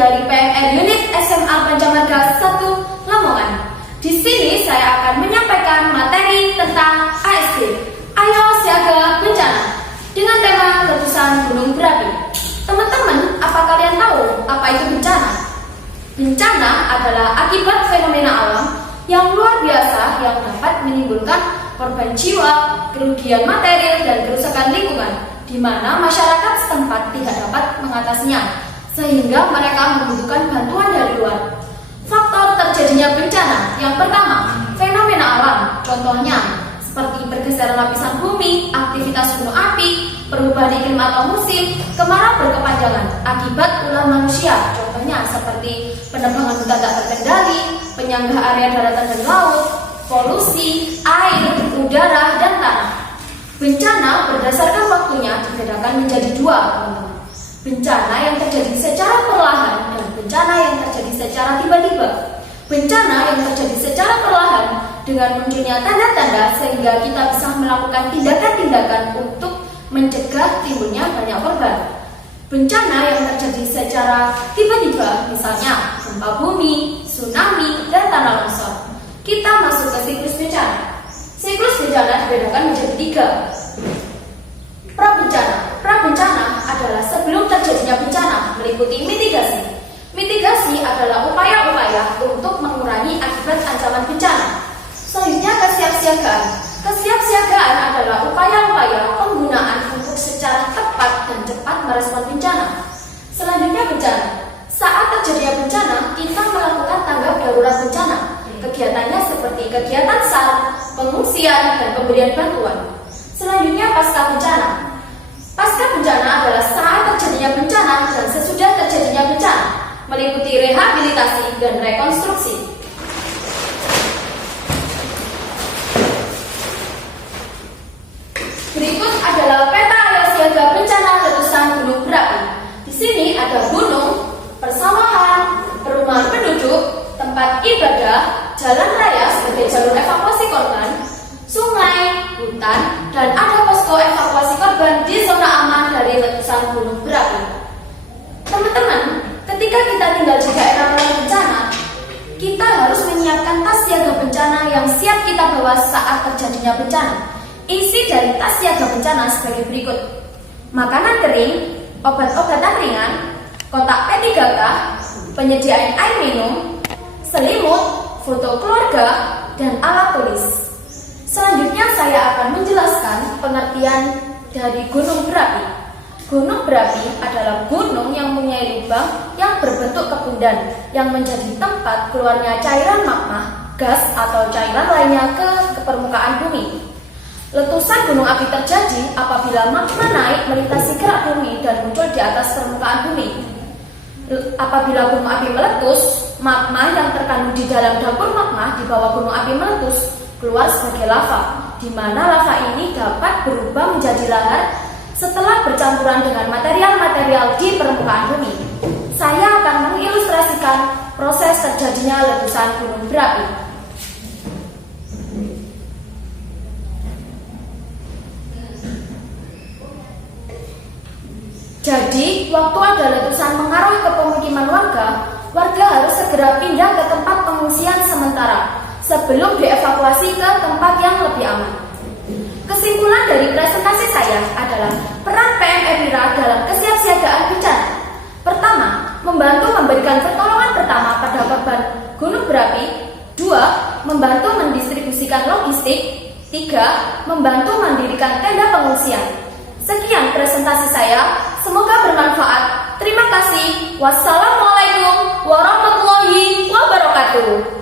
dari PMR Unit SMA Pancamarga 1 Lamongan. Di sini saya akan menyampaikan materi tentang ASB. Ayo siaga bencana dengan tema letusan gunung berapi. Teman-teman, apa kalian tahu apa itu bencana? Bencana adalah akibat fenomena alam yang luar biasa yang dapat menimbulkan korban jiwa, kerugian material, dan kerusakan lingkungan, di mana masyarakat setempat tidak dapat mengatasinya, sehingga mereka membutuhkan bantuan dari luar. Faktor terjadinya bencana yang pertama, fenomena alam, contohnya seperti pergeseran lapisan bumi, aktivitas gunung api, perubahan iklim atau musim, kemarau berkepanjangan akibat ulah manusia, contohnya seperti penebangan hutan tak terkendali, penyanggah area daratan dan laut, polusi, air, udara, dan tanah. Bencana berdasarkan waktunya dibedakan menjadi dua, teman-teman. Bencana yang terjadi secara perlahan dan bencana yang terjadi secara tiba-tiba. Bencana yang terjadi secara perlahan dengan munculnya tanda-tanda sehingga kita bisa melakukan tindakan-tindakan untuk mencegah timbulnya banyak korban. Bencana yang terjadi secara tiba-tiba, misalnya gempa bumi, tsunami, dan tanah longsor. Kita masuk ke siklus bencana. Siklus bencana dibedakan menjadi tiga. Prabencana. Prabencana adalah sebelum terjadinya bencana, meliputi mitigasi. Mitigasi adalah upaya-upaya untuk mengurangi akibat ancaman bencana. Selanjutnya kesiapsiagaan. Kesiapsiagaan adalah upaya-upaya penggunaan untuk secara tepat dan cepat merespon bencana. Selanjutnya bencana. Saat terjadinya bencana, kita melakukan tanggap darurat bencana. Kegiatannya seperti kegiatan SAR, pengungsian, dan pemberian bantuan. Selanjutnya pasca bencana. Pasca bencana adalah saat terjadinya bencana dan sesudah terjadinya bencana, meliputi rehabilitasi dan rekonstruksi. Berikut adalah peta area siaga bencana letusan gunung berapi. Di sini ada gunung, persawahan, perumahan penduduk, tempat ibadah, jalan raya sebagai jalur evakuasi korban, sungai, hutan, dan ada posko evakuasi korban di zona aman dari letusan gunung berapi. Teman-teman, ketika kita tinggal di daerah rawan bencana, kita harus menyiapkan tas siaga bencana yang siap kita bawa saat terjadinya bencana. Isi dari tas siaga bencana sebagai berikut: makanan kering, obat-obatan ringan, kotak P3K, penyediaan air minum, selimut, foto keluarga, dan alat tulis. Selanjutnya saya akan menjelaskan pengertian dari gunung berapi. Gunung berapi adalah gunung yang mempunyai lubang yang berbentuk kepundan yang menjadi tempat keluarnya cairan magma, gas, atau cairan lainnya ke permukaan bumi. Letusan gunung api terjadi apabila magma naik melintasi kerak bumi dan muncul di atas permukaan bumi. Apabila gunung api meletus, magma yang terkandung di dalam dapur magma di bawah gunung api meletus keluar sebagai lava, di mana lava ini dapat berubah menjadi lahar setelah bercampuran dengan material-material di permukaan bumi. Saya akan mengilustrasikan proses terjadinya letusan gunung berapi. Jadi, waktu ada letusan mengarah ke pemukiman warga harus segera pindah ke tempat pengungsian sementara sebelum dievakuasi ke tempat yang lebih aman. Kesimpulan dari presentasi saya adalah peran PMR Wira dalam kesiapsiagaan bencana. Pertama, membantu memberikan pertolongan pertama pada korban gunung berapi. 2, membantu mendistribusikan logistik. 3, membantu mendirikan tenda pengungsian. Sekian presentasi saya, semoga bermanfaat. Terima kasih. Wassalamualaikum warahmatullahi wabarakatuh.